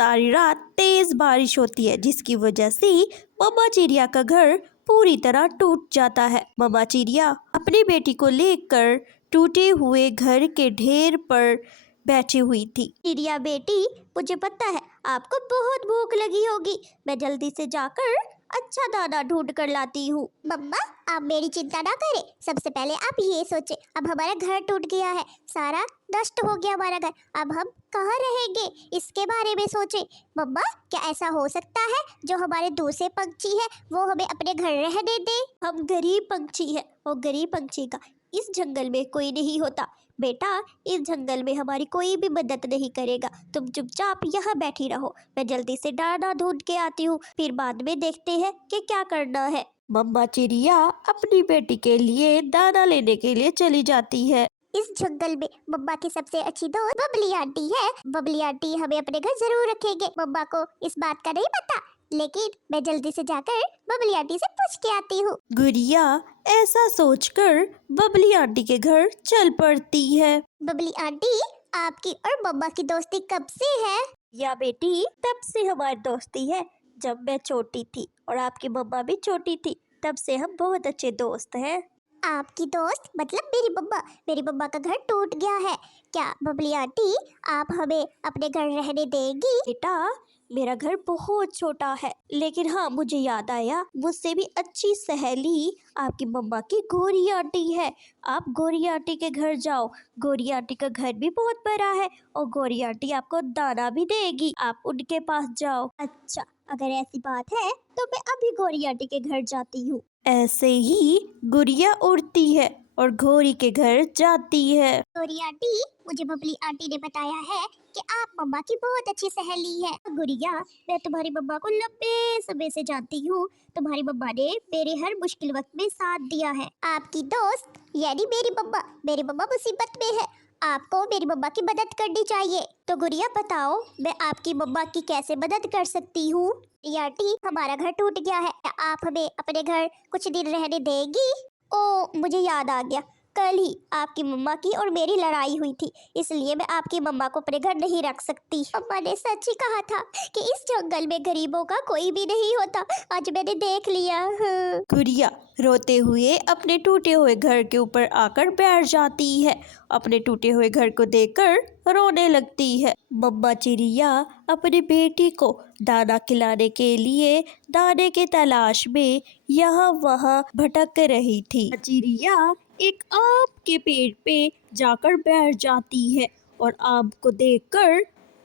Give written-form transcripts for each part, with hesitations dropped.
सारी रात तेज बारिश होती है, जिसकी वजह से मम्मा चिड़िया का घर पूरी तरह टूट जाता है। मम्मा चिड़िया अपनी बेटी को लेकर टूटे हुए घर के ढेर पर बैठी हुई थी। चिड़िया बेटी, मुझे पता है आपको बहुत भूख लगी होगी। मैं जल्दी से जाकर अच्छा दाना ढूंढ कर लाती हूँ। मम्मा, आप मेरी चिंता ना करें। सबसे पहले आप ये सोचें, अब हमारा घर टूट गया है, सारा नष्ट हो गया हमारा घर, अब हम कहाँ रहेंगे, इसके बारे में सोचें। मम्मा, क्या ऐसा हो सकता है जो हमारे दूसरे पंछी है वो हमें अपने घर रहने दे? हम गरीब पंछी है और गरीब पंछी का इस जंगल में कोई नहीं होता। बेटा, इस जंगल में हमारी कोई भी मदद नहीं करेगा, तुम चुपचाप यहाँ बैठी रहो। मैं जल्दी से दाना ढूंढ के आती हूँ, फिर बाद में देखते हैं कि क्या करना है। मम्मा चिड़िया अपनी बेटी के लिए दाना लेने के लिए चली जाती है। इस जंगल में मम्मा की सबसे अच्छी दोस्त बबली आंटी है। बबली आंटी हमें अपने घर जरूर रखेंगे। मम्मा को इस बात का नहीं पता, लेकिन मैं जल्दी से जाकर बबली आंटी से पूछ के आती हूँ। गुड़िया ऐसा सोचकर बबली आंटी के घर चल पड़ती है। बबली आंटी, आपकी और मम्मा की दोस्ती कब से है? या बेटी, तब से हमारी दोस्ती है जब मैं छोटी थी और आपकी मम्मा भी छोटी थी, तब से हम बहुत अच्छे दोस्त हैं। आपकी दोस्त मतलब मेरी मम्मा? मेरी मम्मा का घर टूट गया है। क्या बबली आंटी, आप हमें अपने घर रहने देंगी? बेटा, मेरा घर बहुत छोटा है, लेकिन हाँ, मुझे याद आया, मुझसे भी अच्छी सहेली आपकी मम्मा की गोरी आंटी है। आप गोरी आंटी के घर जाओ, गोरी आंटी का घर भी बहुत बड़ा है और गोरी आंटी आपको दाना भी देगी, आप उनके पास जाओ। अच्छा, अगर ऐसी बात है तो मैं अभी गोरी आंटी के घर जाती हूँ। ऐसे ही गुड़िया उड़ती है और घोड़ी के घर जाती है। गोरी आंटी, मुझे बबली आंटी ने बताया है कि आप मम्मा की बहुत अच्छी सहेली है। गुड़िया, मैं तुम्हारी मम्मा को लंबे समय से जानती हूँ। तुम्हारी मम्मा ने मेरे हर मुश्किल वक्त में साथ दिया है। आपकी दोस्त यानी मेरी मम्मा मुसीबत में है, आपको मेरी मम्मा की मदद करनी चाहिए। तो गुड़िया बताओ, मैं आपकी मम्मा की कैसे मदद कर सकती हूँ? आंटी, हमारा घर टूट गया है, आप हमें अपने घर कुछ दिन रहने देगी? ओ, मुझे याद आ गया, कल ही आपकी मम्मा की और मेरी लड़ाई हुई थी, इसलिए मैं आपकी मम्मा को अपने घर नहीं रख सकती। मम्मा ने सच ही कहा था कि इस जंगल में गरीबों का कोई भी नहीं होता, आज मैंने देख लिया। गुड़िया रोते हुए अपने टूटे हुए घर के ऊपर आकर बैठ जाती है। अपने टूटे हुए घर को देखकर रोने लगती है। मम्मा चिड़िया अपनी बेटी को दाना खिलाने के लिए दाने के तलाश में यहाँ वहाँ भटक रही थी। चिड़िया एक आम के पेड़ पे जाकर बैठ जाती है और आम को देखकर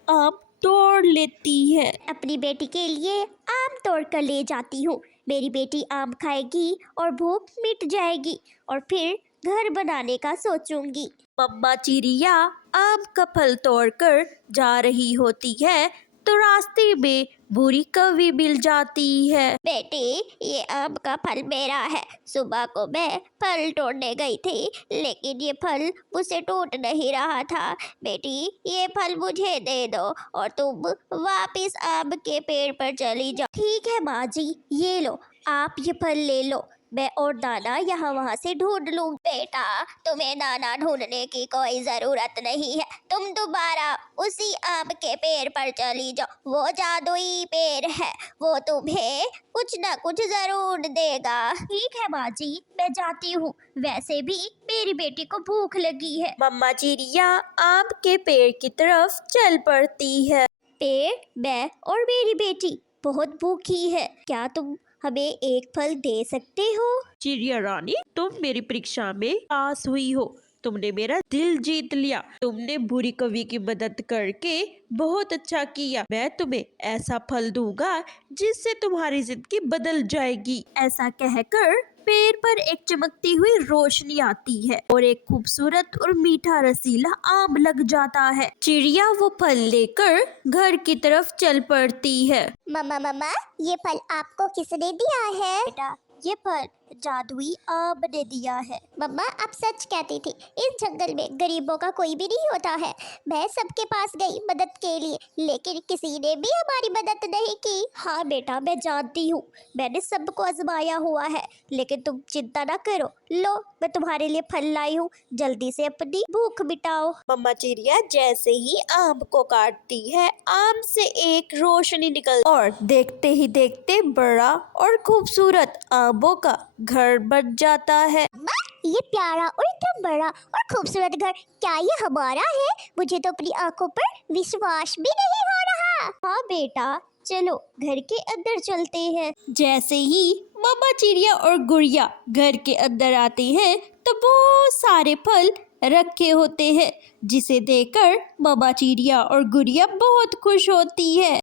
आम तोड़ लेती है। अपनी बेटी के लिए आम तोड़ कर ले जाती हूँ। मेरी बेटी आम खाएगी और भूख मिट जाएगी और फिर घर बनाने का सोचूंगी। मम्मा चिड़िया आम का फल तोड़कर जा रही होती है तो रास्ते में बूढ़ी कौवी मिल जाती है। बेटी, ये आम का फल मेरा है। सुबह को मैं फल तोड़ने गई थी, लेकिन ये फल मुझसे टूट नहीं रहा था। बेटी, ये फल मुझे दे दो और तुम वापस आम के पेड़ पर चली जाओ। ठीक है माँ जी, ये लो, आप ये फल ले लो, मैं और दाना यहाँ वहाँ से ढूंढ लूँ। बेटा, तुम्हें दाना ढूंढने की कोई ज़रूरत नहीं है, तुम दोबारा उसी आम के पेड़ पर चली जाओ। वो जादुई पेड़ है, वो तुम्हें कुछ ना कुछ ज़रूर देगा। ठीक है माँ जी, मैं जाती हूँ, वैसे भी मेरी बेटी को भूख लगी है। मम्मा चिड़िया आम के पेड़ की तरफ चल पड़ती है। पेड़, मैं और मेरी बेटी बहुत भूखी है, क्या तुम हमें एक फल दे सकते हो? चिड़िया रानी, तुम मेरी परीक्षा में पास हुई हो, तुमने मेरा दिल जीत लिया, तुमने बुरी कवि की मदद करके बहुत अच्छा किया। मैं तुम्हें ऐसा फल दूंगा जिससे तुम्हारी जिंदगी बदल जाएगी। ऐसा कहकर पेड़ पर एक चमकती हुई रोशनी आती है और एक खूबसूरत और मीठा रसीला आम लग जाता है। चिड़िया वो फल लेकर घर की तरफ चल पड़ती है। मम्मा, ये फल आपको किसने दिया है? बेटा, ये फल जादुई आम ने दिया है। मम्मा आप सच कहती थी, इस जंगल में गरीबों का कोई भी नहीं होता है। मैं सबके पास गई मदद के लिए, लेकिन किसी ने भी हमारी मदद नहीं की। हाँ बेटा, मैं जानती हूँ, मैंने सबको आजमाया हुआ है, लेकिन तुम चिंता ना करो। लो, मैं तुम्हारे लिए फल लाई हूँ, जल्दी से अपनी भूख मिटाओ। मम्मा चिड़िया जैसे ही आम को काटती है, आम से एक रोशनी निकल और देखते ही देखते बड़ा और खूबसूरत आमों का घर बन जाता है। मम्मा ये प्यारा और इतना बड़ा और खूबसूरत घर, क्या ये हमारा है? मुझे तो अपनी आंखों पर विश्वास भी नहीं हो रहा। हाँ बेटा, चलो घर के अंदर चलते हैं। जैसे ही मम्मा चिड़िया और गुड़िया घर के अंदर आती हैं, तो बहुत सारे फल रखे होते हैं, जिसे देखकर मम्मा चिड़िया और गुड़िया बहुत खुश होती है।